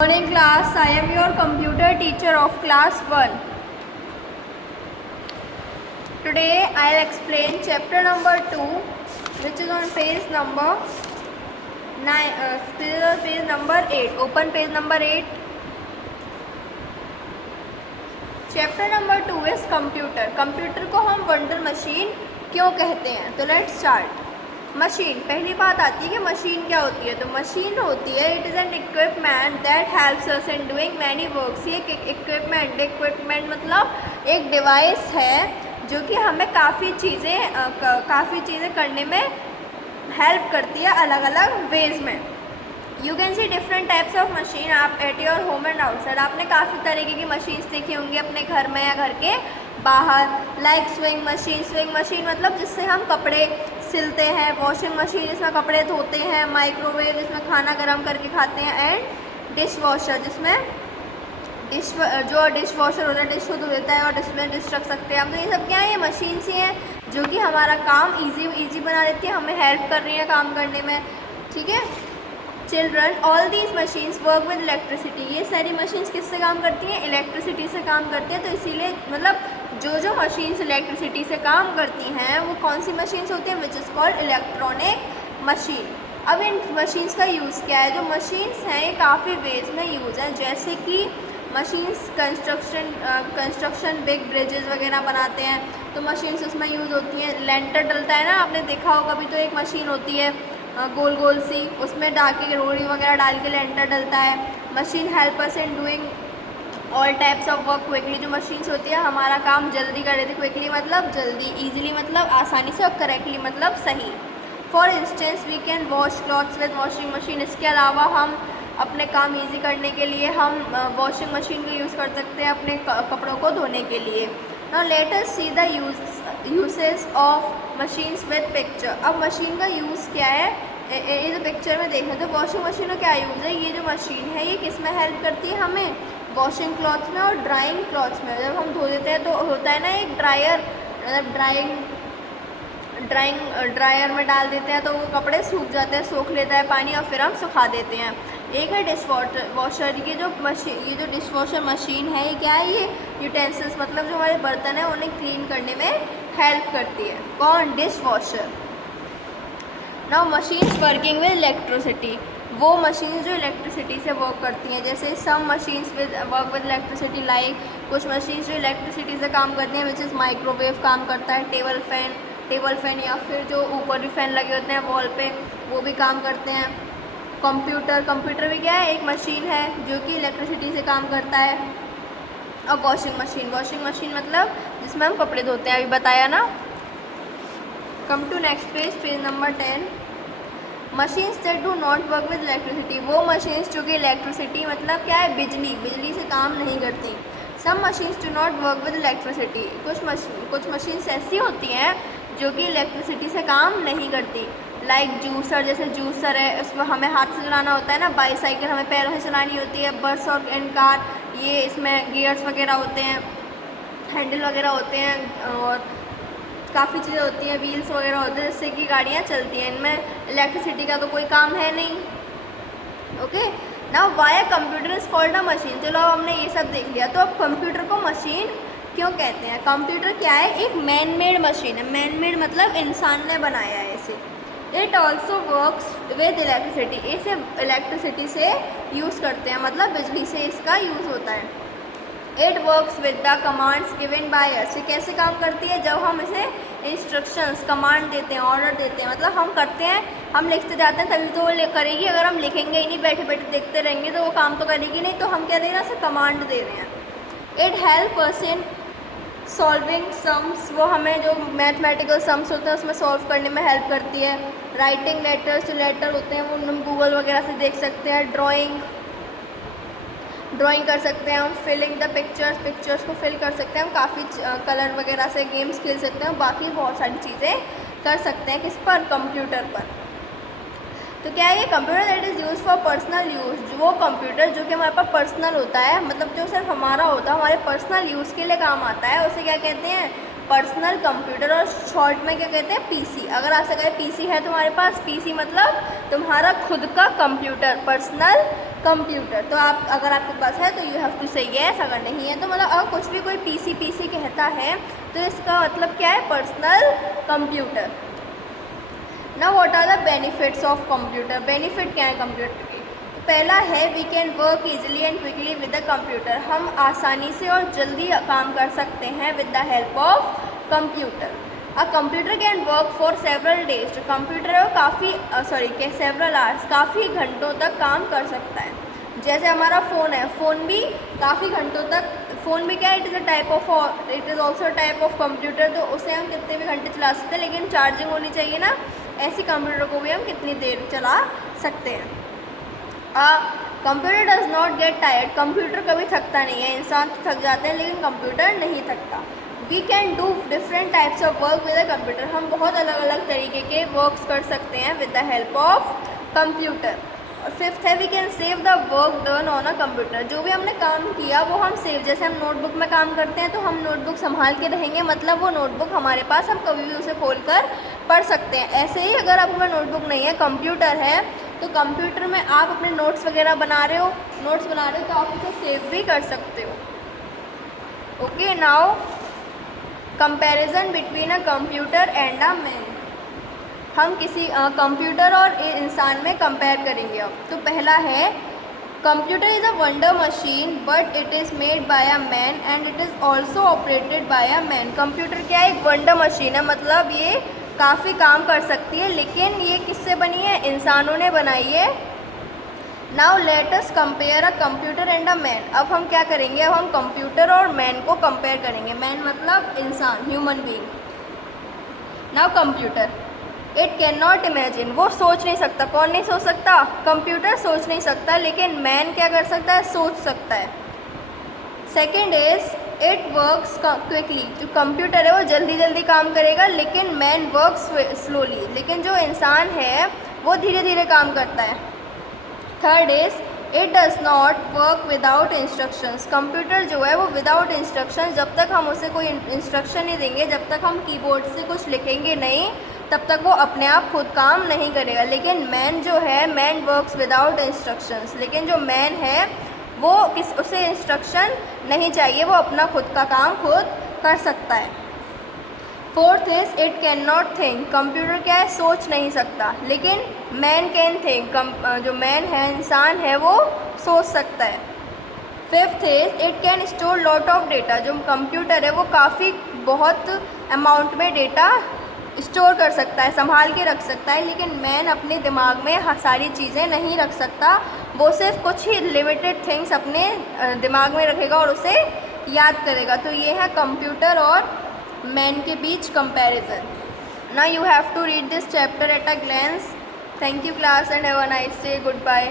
Morning class, I am your computer teacher of class 1. Today I will explain chapter number 2, which is on page number 9, page number 8. Open page number 8. Chapter number 2 is computer. Computer को हम wonder machine क्यों कहते हैं? तो let's start. Machine, पहली बात आती है कि मशीन क्या होती है. तो मशीन होती है, it is an equipment that helps us in doing many works. ये इक्विपमेंट मतलब एक डिवाइस है जो कि हमें काफ़ी चीज़ें करने में हेल्प करती है अलग अलग वेज में. You can see different types of machine आप at your home and outside. आपने काफ़ी तरीके की मशीन्स देखी होंगी अपने घर में या घर के बाहर. लाइक स्विंग मशीन मतलब जिससे हम कपड़े सिलते हैं. वॉशिंग मशीन जिसमें कपड़े धोते हैं. माइक्रोवेव जिसमें खाना गर्म करके खाते हैं. एंड डिश वॉशर जिसमें डिश वॉशर होता है, डिश को धो देता है और इसमें डिश रख सकते हैं हम. तो ये सब क्या है? ये मशीन्स ही हैं जो कि हमारा काम ईजी बना देती है, हमें हेल्प कर रही है काम करने में. ठीक है children, all these machines work with electricity. ये सारी मशीन्स किससे काम करती हैं? इलेक्ट्रिसिटी से काम करती हैं. तो इसीलिए मतलब जो मशीन्स इलेक्ट्रिसिटी से काम करती हैं वो कौन सी मशीन्स होती हैं? Which is called electronic machine. अब इन मशीन्स का यूज़ क्या है? जो मशीन्स हैं ये काफ़ी वेज में यूज़ है. जैसे कि मशीन्स कंस्ट्रक्शन बिग ब्रिजेस वगैरह बनाते हैं तो मशीन्स उसमें यूज़ होती हैं. लेंटर डलता है ना, आपने देखा होगा. अभी तो एक मशीन होती है गोल गोल सी, उसमें डाके रोड़ी वगैरह डाल के लेंटर डलता है. Machine help us in doing all types of work quickly. जो मशीन्स होती है हमारा काम जल्दी कर देती है. क्विकली मतलब जल्दी, ईजिली मतलब आसानी से, और करेक्टली मतलब सही. For instance we can wash clothes with washing machine. इसके अलावा हम अपने काम ईजी करने के लिए हम वॉशिंग मशीन का यूज़ कर सकते हैं अपने कपड़ों को धोने के लिए. Now let us see the uses of machines with picture. अब मशीन का यूज़ क्या है ये जो पिक्चर में देखें तो वॉशिंग मशीन का क्या यूज़ है? ये जो मशीन है ये किस में हेल्प करती है हमें? वॉशिंग क्लॉथ्स में और ड्राइंग क्लॉथ्स में. जब हम धो देते हैं तो होता है ना एक ड्रायर, मतलब ड्रायर में डाल देते हैं तो वो कपड़े सूख जाते हैं, सोख लेता है पानी और फिर हम सुखा देते हैं. एक है डिश वॉशर. ये जो डिश वॉशर मशीन है ये क्या है? ये यूटेंसिल्स मतलब जो हमारे बर्तन हैं उन्हें क्लीन करने में हेल्प करती है. कौन? Dishwasher. Now machines working with electricity. वो मशीन्स जो इलेक्ट्रिसिटी से वर्क करती हैं. जैसे some machines work with electricity, like कुछ मशीन्स जो इलेक्ट्रिसिटी से काम करती हैं विच इज़ माइक्रोवेव काम करता है. टेबल फैन या फिर जो ऊपर भी फ़ैन लगे होते हैं वॉल पे वो भी काम करते हैं. कंप्यूटर भी क्या है? एक मशीन है जो कि इलेक्ट्रिसिटी से काम करता है. और वॉशिंग मशीन मतलब जिसमें हम कपड़े धोते हैं, अभी बताया ना. Come to next page number 10. Machines that do not work with electricity. वो मशीन्स जो कि इलेक्ट्रिसिटी मतलब क्या है? बिजली से काम नहीं करती. Some machines do not work with electricity. कुछ मशीन्स ऐसी होती हैं जो कि इलेक्ट्रिसिटी से काम नहीं करती. लाइक जूसर, जैसे जूसर है उसमें हमें हाथ से चलाना होता है ना. बाईसाइकिल हमें पैरों से चलानी होती है. बस और एंड कार, ये इसमें गियर्स वगैरह होते हैं, हैंडल वगैरह होते हैं और काफ़ी चीज़ें होती हैं, व्हील्स वगैरह होते हैं जिससे कि गाड़ियाँ चलती हैं. इनमें इलेक्ट्रिसिटी का तो कोई काम है नहीं. Okay now why computer is called a machine. चलो अब हमने ये सब देख लिया. तो अब कंप्यूटर को मशीन क्यों कहते हैं? कंप्यूटर क्या है? एक मैन मेड मशीन है. मैन मेड मतलब इंसान ने बनाया है इसे. It also works with electricity. इसे इलेक्ट्रिसिटी से यूज़ करते हैं मतलब बिजली से इसका यूज़ होता है. It works with the commands given by us. ये कैसे काम करती है? जब हम इसे इंस्ट्रक्शंस कमांड देते हैं, ऑर्डर देते हैं, मतलब हम करते हैं, हम लिखते जाते हैं तभी तो वो करेगी. अगर हम लिखेंगे ही नहीं, बैठे बैठे देखते रहेंगे तो वो काम तो करेगी नहीं. तो हम क्या दे रहे हैं? उसे कमांड दे रहे हैं. It help us in solving sums. वो हमें जो मैथमेटिकल सम्स होते हैं उसमें सॉल्व करने में हेल्प करती है. राइटिंग लेटर्स, जो लेटर होते हैं वो हम गूगल वगैरह से देख सकते हैं. ड्राइंग कर सकते हैं हम. फिलिंग द पिक्चर्स को फिल कर सकते हैं हम. काफ़ी कलर वगैरह से गेम्स खेल सकते हैं. बाकी बहुत सारी चीज़ें कर सकते हैं. किस पर? कंप्यूटर पर. तो क्या है ये computer that is use for personal use. वो कंप्यूटर जो कि हमारे पास पर्सनल होता है, मतलब जो सिर्फ हमारा होता है, हमारे पर्सनल यूज़ के लिए काम आता है, उसे क्या कहते हैं? Personal computer. और शॉर्ट में क्या कहते हैं? पीसी. अगर आपसे कहे पीसी है तुम्हारे पास, पीसी मतलब तुम्हारा खुद का कंप्यूटर, पर्सनल कंप्यूटर। तो आप अगर आपके पास है तो यू हैव टू से येस, अगर नहीं है तो मतलब अगर कुछ भी कोई पीसी कहता है तो इसका मतलब क्या है, पर्सनल कंप्यूटर। ना what are the benefits of computer, benefit क्या है कंप्यूटर के। पहला है we can work easily and quickly with the computer, हम आसानी से और जल्दी काम कर सकते हैं with the help of computer. A computer can work for several days, जो कंप्यूटर है वो काफ़ी सेवरल आवर्स, काफ़ी घंटों तक काम कर सकता है। जैसे हमारा फ़ोन है, फ़ोन भी काफ़ी घंटों तक, फ़ोन भी क्या है, it is also type of computer, तो उसे हम कितने भी घंटे चला सकते हैं, लेकिन चार्जिंग होनी चाहिए ना, ऐसी कंप्यूटर को भी हम कितनी देर चला सकते हैं। Computer does not get tired, computer कभी थकता नहीं है, इंसान तो थक जाते हैं लेकिन कंप्यूटर नहीं थकता। We can do different types of work with the computer, हम बहुत अलग अलग तरीके के वर्क्स कर सकते हैं with the help of computer. और फिफ्थ है we can save the work done on a computer, जो भी हमने काम किया वो हम सेव, जैसे हम नोटबुक में काम करते हैं तो हम नोटबुक संभाल के रहेंगे, मतलब वो नोटबुक हमारे पास, हम कभी भी उसे खोल कर पढ़ सकते हैं। ऐसे ही अगर आपके पास नोटबुक नहीं है, कंप्यूटर है, तो कंप्यूटर में आप अपने नोट्स वगैरह बना रहे हो तो आप उसे सेव भी कर सकते हो। Okay, now comparison between a computer and a man, हम किसी कंप्यूटर और इंसान में कंपेयर करेंगे अब। तो पहला है computer is a wonder machine but it is made by a man and it is also operated by a man. Computer क्या है, एक वंडर मशीन है, मतलब ये काफ़ी काम कर सकती है, लेकिन ये किससे बनी है, इंसानों ने बनाई है। Now let us compare a computer and a man, अब हम क्या करेंगे, अब हम कंप्यूटर और मैन को कंपेयर करेंगे। मैन मतलब इंसान, human being. Now computer, it can not imagine, वो सोच नहीं सकता। कौन नहीं सोच सकता, कंप्यूटर सोच नहीं सकता, लेकिन मैन क्या कर सकता है, सोच सकता है। Second is it works quickly, जो कंप्यूटर है वो जल्दी जल्दी काम करेगा, लेकिन मैन वर्क्स स्लोली, लेकिन जो इंसान है वो धीरे धीरे काम करता है। Third is it does not work without instructions, computer जो है वो विदाउट इंस्ट्रक्शन, जब तक हम उसे कोई इंस्ट्रक्शन नहीं देंगे, जब तक हम कीबोर्ड से कुछ लिखेंगे नहीं, तब तक वो अपने आप खुद काम नहीं करेगा। लेकिन मैन जो है, मैन वर्क्स विदाउट इंस्ट्रक्शंस, लेकिन जो मैन है वो उसे इंस्ट्रक्शन नहीं चाहिए, वो अपना खुद का काम खुद कर सकता है। Fourth is it can not think, computer क्या है, सोच नहीं सकता, लेकिन मैन कैन थिंक, जो मैन है, इंसान है, वो सोच सकता है। Fifth is it can store lot of data, जो कंप्यूटर है वो काफ़ी बहुत अमाउंट में डेटा स्टोर कर सकता है, संभाल के रख सकता है, लेकिन मैन अपने दिमाग में सारी चीज़ें नहीं रख सकता, वो सिर्फ कुछ ही लिमिटेड थिंग्स अपने दिमाग में रखेगा और उसे याद करेगा। तो ये है कंप्यूटर और मैन के बीच comparison. Now you have to read this chapter at a glance. Thank you class and have a nice day, good bye.